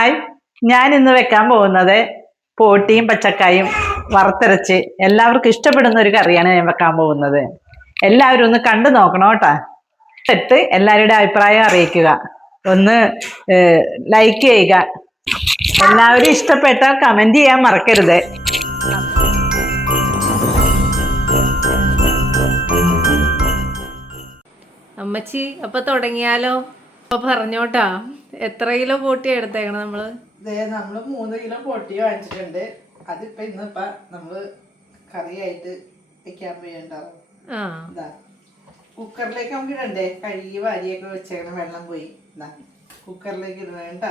Hi. ഞാൻ ഇന്ന് വെക്കാൻ പോകുന്നത് പോട്ടിയും പച്ചക്കായും വറുത്തരച്ച് എല്ലാവർക്കും ഇഷ്ടപ്പെടുന്ന ഒരു കറിയാണ് ഞാൻ വെക്കാൻ പോകുന്നത്. എല്ലാവരും ഒന്ന് കണ്ടു നോക്കണം കേട്ടാ. എന്നിട്ട് എല്ലാവരുടെ അഭിപ്രായം അറിയിക്കുക. ഒന്ന് ലൈക്ക് ചെയ്യുക. എല്ലാവരും ഇഷ്ടപ്പെട്ടാൽ കമന്റ് ചെയ്യാൻ മറക്കരുത്. അമ്മച്ചി അപ്പൊ തുടങ്ങിയാലോ? അപ്പൊ പറഞ്ഞോട്ടാ എത്ര കിലോ പോട്ടിയാ എടുത്തേക്കണം നമ്മൾ? നമ്മൾ മൂന്ന് കിലോ പൊട്ടി വാങ്ങിച്ചിട്ടുണ്ട്. അതിപ്പോ ഇന്നിപ്പ നമ്മൾ കറിയായിട്ട് വെക്കാൻ വേണ്ടാവും ഇതാ കുക്കറിലേക്ക് നമുക്ക് ഇടണ്ടേ? കഴുകി വാരിയൊക്കെ വെച്ചേക്കണം വെള്ളം പോയി. കുക്കറിലേക്ക് ഇടവേണ്ട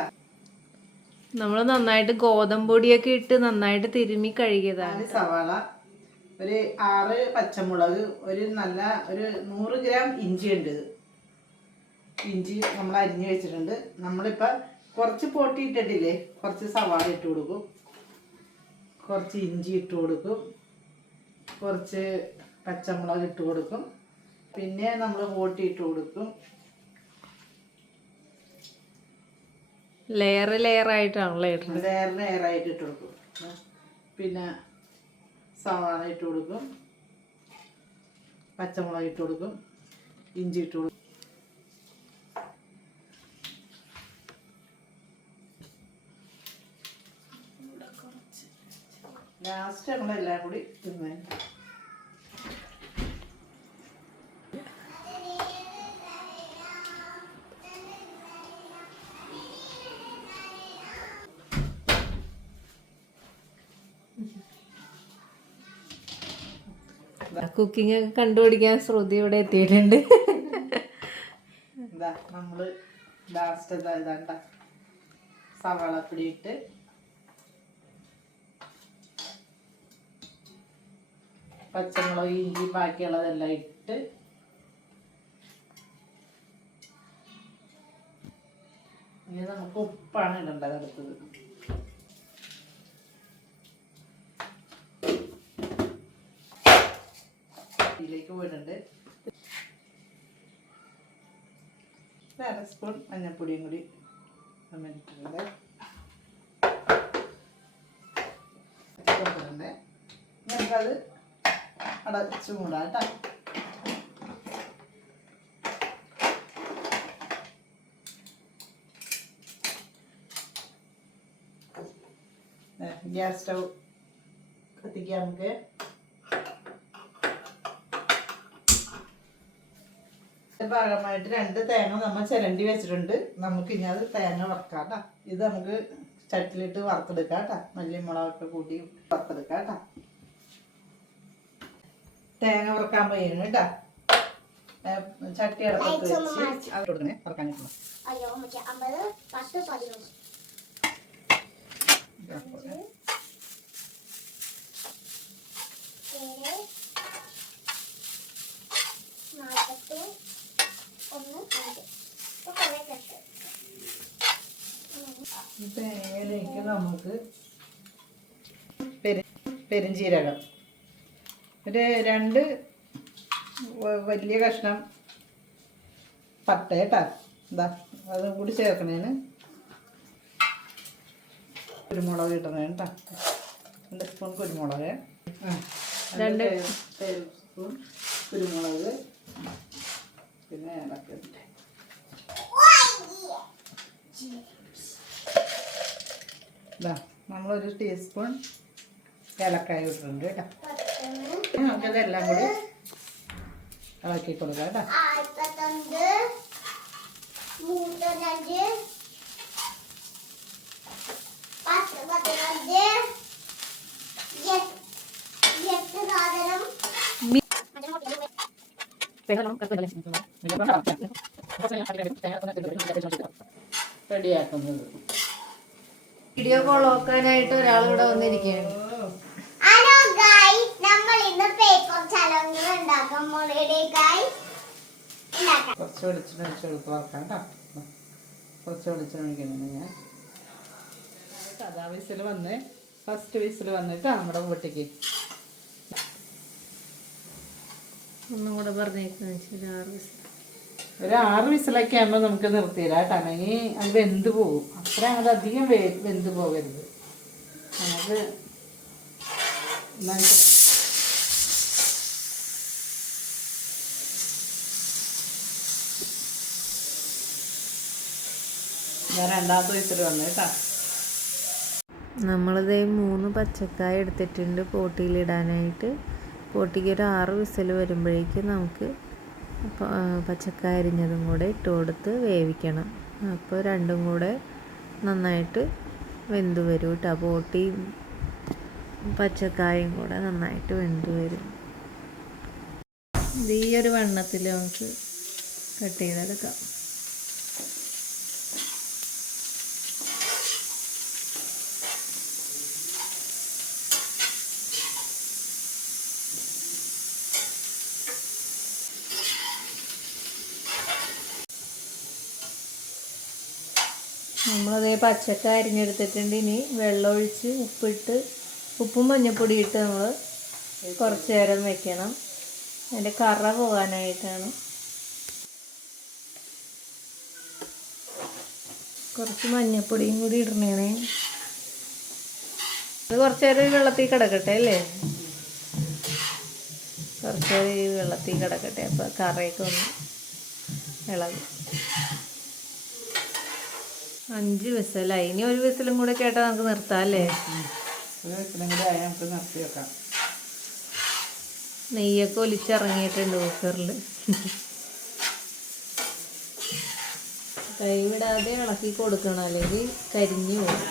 നമ്മൾ നന്നായിട്ട് ഗോതമ്പൊടിയൊക്കെ ഇട്ട് നന്നായിട്ട് തിരുമ്മി കഴുകിയതാണ് സവാള ഒരു ആറ് പച്ചമുളക് ഒരു നല്ല ഒരു നൂറ് ഗ്രാം ഇഞ്ചി ഉണ്ട്. ഇഞ്ചി നമ്മൾ അരിഞ്ഞു വെച്ചിട്ടുണ്ട്. നമ്മളിപ്പോൾ കുറച്ച് പൊട്ടി ഇട്ടിട്ടില്ലേ? കുറച്ച് സവാള ഇട്ട് കൊടുക്കും. കുറച്ച് ഇഞ്ചി ഇട്ട് കൊടുക്കും. കുറച്ച് പച്ചമുളക് ഇട്ട് കൊടുക്കും. പിന്നെ നമ്മൾ പൊട്ടി ഇട്ട് കൊടുക്കും. ലെയർ ലെയർ ആയിട്ടാണല്ലോ ഇടുന്നത് ലെയർ ആയിട്ട് ഇട്ട് കൊടുക്കും. പിന്നെ സവാള ഇട്ട് കൊടുക്കും. പച്ചമുളക് ഇട്ട് കൊടുക്കും. ഇഞ്ചി ഇട്ട് കൊടുക്കും. ലാസ്റ്റ് നമ്മളെല്ലാം കൂടി തിന്നേ. കുക്കിംഗ് ഒക്കെ കണ്ടുപിടിക്കാൻ ശ്രുതി ഇവിടെ എത്തിയിട്ടുണ്ട്. നമ്മൾ ലാസ്റ്റ് ഇതാ ഇതാണ്ട സവാളപ്പൊടി ഇട്ട് പച്ചമുളക് ഇഞ്ചി ബാക്കിയുള്ളതെല്ലാം ഇട്ട് ഇനി നമുക്ക് ഉപ്പാണ് ഇടേണ്ടത് അടുത്തത്. ഇതിലേക്ക് പോയിട്ടുണ്ട്. അര സ്പൂൺ മഞ്ഞൾപ്പൊടിയും കൂടി നമ്മൾ ഇട്ടിട്ടുണ്ട്. നമുക്കത് അടച്ചു മൂടാം കേട്ടോ. ഗ്യാസ് സ്റ്റൗ കത്തിക്കാം നമുക്ക്. ഭാഗമായിട്ട് രണ്ട് തേങ്ങ നമ്മൾ ചിരണ്ടി വെച്ചിട്ടുണ്ട്. നമുക്ക് ഇനി അത് തേങ്ങ വറക്കാം കേട്ടോ. ഇത് നമുക്ക് ചട്ടിലിട്ട് വറുത്തെടുക്കാം കേട്ടോ. മല്ലിമുളകൊക്കെ കൂട്ടി വറുത്തെടുക്കാം കേട്ടോ. തേങ്ങ വറുക്കാൻ പോയിരുന്നു കേട്ടോ. ചട്ടി അടപ്പത്ത് വെച്ച് കൊടുക്കണേ വറക്കാൻ കിട്ടണം ഈ തേങ്ങയിലേക്ക് നമുക്ക് പെരും പെരുംജീരകം ഒരു രണ്ട് വലിയ കഷ്ണം പട്ട കേട്ടാ എന്താ അതും കൂടി ചേർക്കണേന്. കുരുമുളക് ഇടണേ കേട്ടാ രണ്ട് സ്പൂൺ കുരുമുളക്. രണ്ട് ടേബിൾ സ്പൂൺ കുരുമുളക്. പിന്നെ ഇതാ നമ്മളൊരു ടീസ്പൂൺ ഏലക്കായ ഇട്ടിട്ടുണ്ട് കേട്ടോ. നമുക്കിതെല്ലാം കൂടി ഇളക്കി കൊടുക്കാം കേട്ടോ. റെഡിയാക്കുന്നത്. വീഡിയോ കോൾ ഓക്കാനായിട്ട് ഒരാൾ ഇവിടെ വന്നിരിക്കുകയാണ്. ഹലോ ഗൈസ് നമ്മൾ ഇന്ന് പേപ്പർ ചലഞ്ച് ഉണ്ടാക്കാം. മുളയുടെ ഗൈസ് കുറച്ച് വെളിച്ചെണ്ണ ഒഴിച്ച് എടുത്ത് വറക്കാം കേട്ടോ. കുറച്ച് വെളിച്ചെണ്ണ ഒഴിക്കണം ഞാൻ. സാധാ വിസിൽ വന്ന് ഫസ്റ്റ് വിസിൽ വന്നിട്ടാ നമ്മുടെ വീട്ടിക്ക് ഒന്നും കൂടെ പറഞ്ഞേക്കാന്ന് ഒരു ആറ് വിസിലൊക്കെ ആകുമ്പോൾ നമുക്ക് നിർത്തിയില്ല കേട്ടോ. അല്ലെങ്കിൽ അത് വെന്ത് പോകും അത്ര അങ്ങോട്ട് അധികം വെന്ത് പോകരുത്. നമുക്ക് കേട്ടോ. നമ്മളിത് മൂന്ന് പച്ചക്കായ എടുത്തിട്ടുണ്ട് പോട്ടിയിലിടാനായിട്ട്. പോട്ടിക്ക് ഒരു ആറ് വിസിൽ വരുമ്പോഴേക്കും നമുക്ക് പച്ചക്കായ അരിഞ്ഞതും കൂടെ ഇട്ട് കൊടുത്ത് വേവിക്കണം. അപ്പോൾ രണ്ടും കൂടെ നന്നായിട്ട് വെന്ത് വരും കേട്ടോ. പോട്ടിയും പച്ചക്കായും കൂടെ നന്നായിട്ട് വെന്ത് വരും. ഇത് ഈ ഒരു വണ്ണത്തിൽ നമുക്ക് കട്ട് ചെയ്തെടുക്കാം. നമ്മളതേ പച്ചക്ക അരിഞ്ഞെടുത്തിട്ടുണ്ട്. ഇനി വെള്ളമൊഴിച്ച് ഉപ്പിട്ട് ഉപ്പും മഞ്ഞപ്പൊടി ഇട്ട് നമ്മൾ കുറച്ച് നേരം വെക്കണം. അതിന്റെ കറ പോകാനായിട്ടാണ്. കുറച്ച് മഞ്ഞപ്പൊടിയും കൂടി ഇടണേ ഇത് കുറച്ച് നേരം വെള്ളത്തിൽ കിടക്കട്ടെ അല്ലേ? കുറച്ച് നേരം ഈ വെള്ളത്തിൽ കിടക്കട്ടെ അപ്പോൾ കറയൊക്കെ ഒന്ന് ഇളകും. അഞ്ച് വിസലായി. ഇനി ഒരു വിസലും കൂടെ കേട്ടാൽ നമുക്ക് നിർത്താം അല്ലേ? കൂടി ആയാൽ നമുക്ക് നിർത്തി വെക്കാം. നെയ്യൊക്കെ ഒലിച്ചിറങ്ങിയിട്ടുണ്ട് കുക്കറിൽ കൈവിടാതെ ഇളക്കി കൊടുക്കണം അല്ലെങ്കിൽ കരിഞ്ഞു പോകും.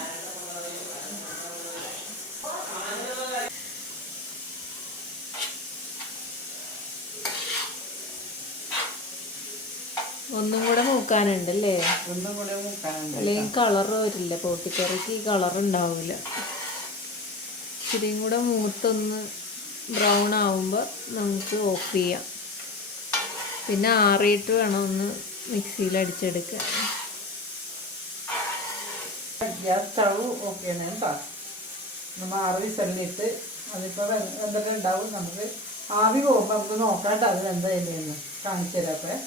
ഒന്നും കൂടെ മൂക്കാനുണ്ട് അല്ലേ ഒന്നും കൂടി മുക്കാനുണ്ട് അല്ലെങ്കിൽ കളർ വരില്ല പോട്ടിക്കറിക്ക് കളർ ഉണ്ടാവില്ല ഇച്ചിരിയും കൂടെ മൂത്തൊന്ന് ബ്രൗൺ ആവുമ്പോൾ നമുക്ക് ഓഫ് ചെയ്യാം. പിന്നെ ആറിയിട്ട് വേണം ഒന്ന് മിക്സിയിൽ അടിച്ചെടുക്കാൻ. ഗ്യാസ് ഓഫ് ചെയ്യണേ നമ്മൾ ആറ് വിസലിനിട്ട് അതിപ്പോൾ വെന്തിട്ടുണ്ടാവും നമുക്ക് ആവി പോകുമ്പോൾ നമുക്ക് നോക്കാം കേട്ടോ അത് എന്തായാലും കാണിച്ചു തരാം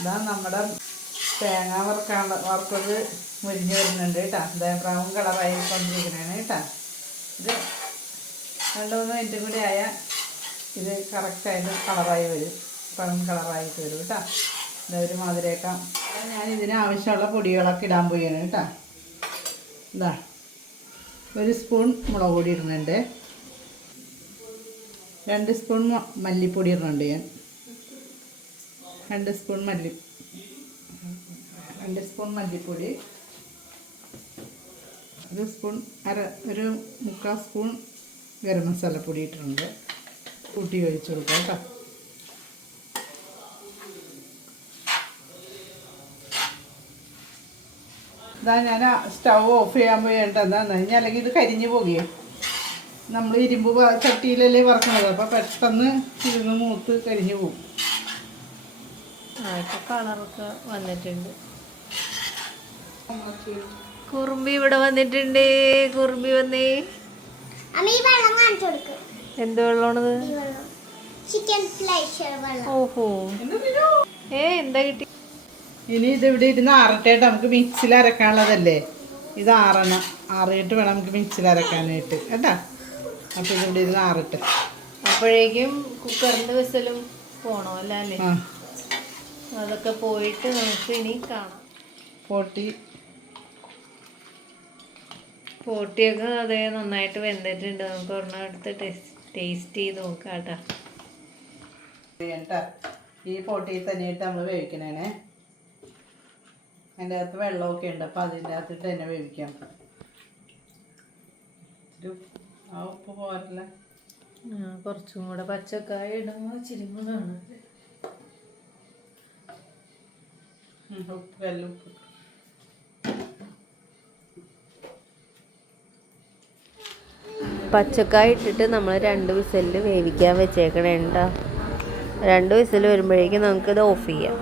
ഇതാ നമ്മുടെ തേങ്ങ വറുക്കാൻ വറുത്തത് മുരിഞ്ഞ് വരുന്നുണ്ട് കേട്ടോ. ഇതാ ബ്രൗൺ കളറായി കൊണ്ടിരിക്കണേ കേട്ടോ. ഇത് രണ്ട് മൂന്ന് മിനിറ്റും കൂടി ആയാൽ ഇത് കറക്റ്റായിട്ട് കളറായി വരും. ബ്രൗൺ കളറായിട്ട് വരും കേട്ടോ. ഇതാ ഒരു മാതിരിയൊക്കെ ഞാൻ ഇതിന് ആവശ്യമുള്ള പൊടികളൊക്കെ ഇടാൻ പോയാണ് കേട്ടോ. ഇതാ ഒരു സ്പൂൺ മുളക് പൊടി ഇടുന്നുണ്ട്. രണ്ട് സ്പൂൺ മല്ലിപ്പൊടി ഇടുന്നുണ്ട് ഞാൻ. രണ്ട് സ്പൂൺ മല്ലി രണ്ട് സ്പൂൺ മല്ലിപ്പൊടി ഒരു സ്പൂൺ അര ഒരു മുക്കാൽ സ്പൂൺ ഗരം മസാലപ്പൊടി ഇട്ടിട്ടുണ്ട്. കൂട്ടി ഒഴിച്ചു കൊടുക്കാം കേട്ടോ. ഇതാ ഞാൻ സ്റ്റൗ ഓഫ് ചെയ്യാൻ പോയേണ്ട എന്താന്ന് കഴിഞ്ഞാൽ അല്ലെങ്കിൽ ഇത് കരിഞ്ഞു പോകുകയെ. നമ്മൾ ഇരുമ്പ് ചട്ടിയിലല്ലേ വറക്കണത് അപ്പോൾ പെട്ടെന്ന് ഇരുന്ന് മൂത്ത് കരിഞ്ഞു പോകും. കളറൊക്കെ വന്നിട്ടുണ്ട്. കുറുമ്പി ഇവിടെ വന്നിട്ടുണ്ട്. കുറുമ്പി വന്നേ. എന്ത് വെള്ളമാണത്? ഓഹോ. ഏ എന്താ കിട്ടി? ഇനി ഇത് ഇവിടെ ഇരുന്ന് ആറട്ടേട്ട് നമുക്ക് മിക്സിൽ അരക്കാനുള്ളതല്ലേ? ഇത് ആറണം. ആറിയിട്ട് വേണം നമുക്ക് മിക്സിൽ അരക്കാനായിട്ട്. കേട്ടാ? അപ്പോൾ ഇതിവിടെ ഇരുന്ന് ആറട്ടെ. അപ്പോഴേക്കും കുക്കറിന്റെ വിസലും പോണോ അല്ലേ? അതൊക്കെ പോയിട്ട് നമുക്ക് ഇനി കാണാം. പൊട്ടി പോട്ടിയൊക്കെ അതേ നന്നായിട്ട് വെന്തിട്ടുണ്ട്. നമുക്ക് ഒരെണ്ണം എടുത്ത് ടേസ്റ്റ് ചെയ്ത് നോക്കാം കേട്ടോ കേട്ടാ ഈ പൊട്ടിയിൽ തന്നെയിട്ട് നമ്മൾ വേവിക്കണേ അതിന്റെ അകത്ത് വെള്ളമൊക്കെ ഉണ്ട്. അപ്പോൾ അതിന്റെ അകത്തിട്ട് തന്നെ വേവിക്കാം. ആ ഉപ്പ് പോരല്ല കുറച്ചും കൂടെ പച്ചക്കായ ഇടുമ്പോൾ കൂടെ ഉപ്പ് കല്ലുപ്പ് പച്ചക്കായ ഇട്ടിട്ട് നമ്മൾ രണ്ട് വിസലിൽ വേവിക്കാൻ വെച്ചേക്കണേ ഉണ്ടോ രണ്ട് വിസൽ വരുമ്പോഴേക്കും നമുക്കിത് ഓഫ് ചെയ്യാം.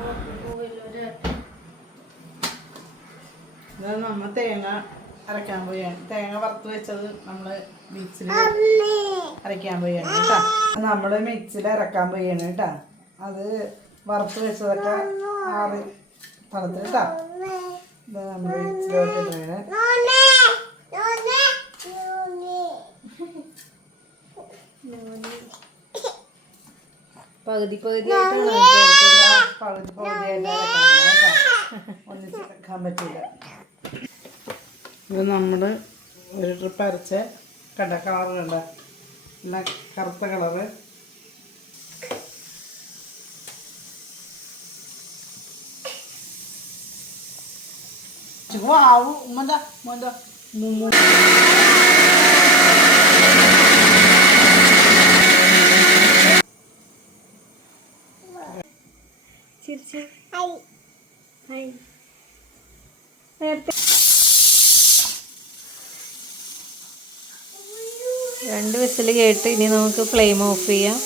നമ്മൾ തേങ്ങ അരക്കാൻ പോയാണ് തേങ്ങ വറുത്ത് വെച്ചത് നമ്മൾ മിക്സിൽ അരക്കാൻ പോയാണ് കേട്ടോ നമ്മൾ മിക്സിൽ അരക്കാൻ പോയാണ് കേട്ടോ അത് വറുത്ത് വെച്ചതൊക്കെ ആറ് തണുത്ത് കേട്ടോ ഇത് നമ്മൾ മിക്സിലോട്ട് ഇടുകയാണ് പകുതി പകുതി പകുതി. പകുതി ഇത് നമ്മൾ ഒരു ട്രിപ്പ് അരച്ച കണ്ട കളർ കണ്ട നല്ല കറുത്ത കളറ് ആവു ഉമ്മന്താ ഉമ്മന്താ മുമ്മു രണ്ട് വിസിൽ കേട്ട് ഇനി നമുക്ക് ഫ്ലെയിം ഓഫ് ചെയ്യാം.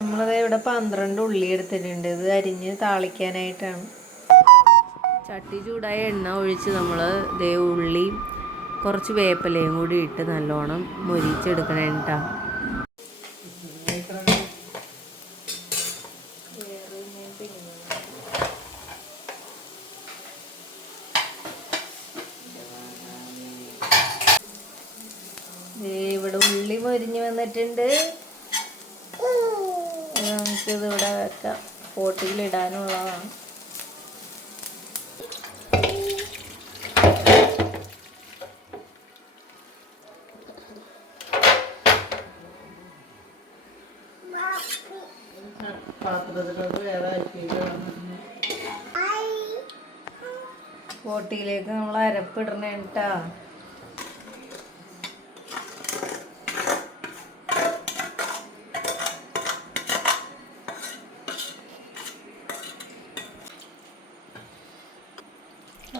നമ്മളത് ഇവിടെ പന്ത്രണ്ട് ഉള്ളി എടുത്തിട്ടുണ്ട്. ഇത് അരിഞ്ഞ് താളിക്കാനായിട്ടാണ്. ചട്ടി ചൂടായ എണ്ണ ഒഴിച്ച് നമ്മൾ ദേ ഉള്ളി കുറച്ച് വേപ്പിലയും കൂടി ഇട്ട് നല്ലോണം മൊരിച്ചെടുക്കണം കേട്ടോ ദേ ഇവിടെ ഉള്ളി മൊരിഞ്ഞ് വന്നിട്ടുണ്ട് ഇനി നമുക്കിത് ഇവിടെ വെക്കാം. പോട്ടിയിലിടാനുള്ളതാണ് പാത്രത്തിലോട്ട് വേറെ ആക്കിയിട്ട് പോട്ടിയിലേക്ക് നമ്മൾ അരപ്പിടണ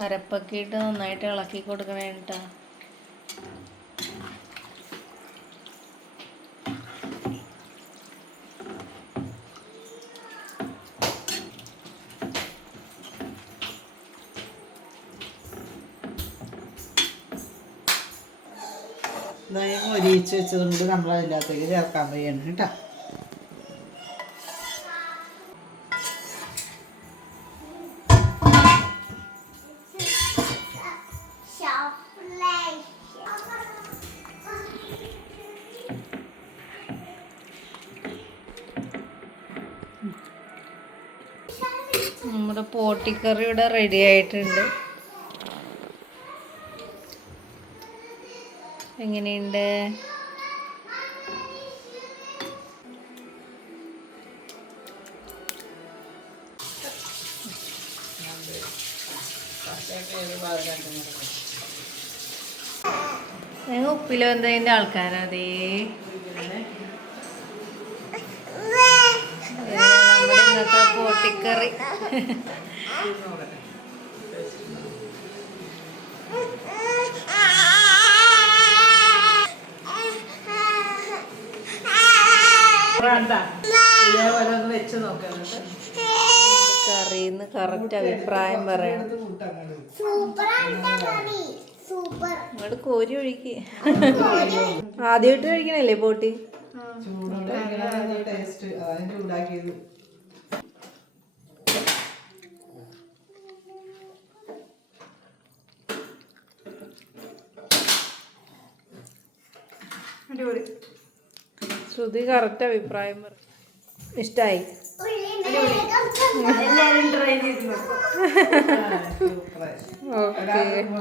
അരപ്പൊക്കെ ഇട്ട് നന്നായിട്ട് ഇളക്കി കൊടുക്കണ കേട്ടാ ഒരിച്ച് വെച്ചതും കൂടി നമ്മൾ ചേർക്കാൻ വയ്യാണ് കേട്ടോ. നമ്മുടെ പോട്ടിക്കറി ഇവിടെ റെഡി ആയിട്ടുണ്ട്. എങ്ങനെയുണ്ട്? ഉപ്പിലോ എന്തതിന്റെ ആൾക്കാരാ അതേ നമ്മുടെ വെച്ച് കറിന്ന് കറക്റ്റ് അഭിപ്രായം പറയണം. ഇങ്ങോട്ട് കോരി ഒഴിക്ക്. ആദ്യമായിട്ട് കഴിക്കണല്ലേ പോട്ടി? ചൂടോടെ അടിപൊളി. ശ്രുതി കറക്റ്റ് അഭിപ്രായം പറഞ്ഞു ഇഷ്ടായി. ഉള്ളി എല്ലാവരും ട്രൈ ചെയ്ത് നോക്കും. ഓക്കെ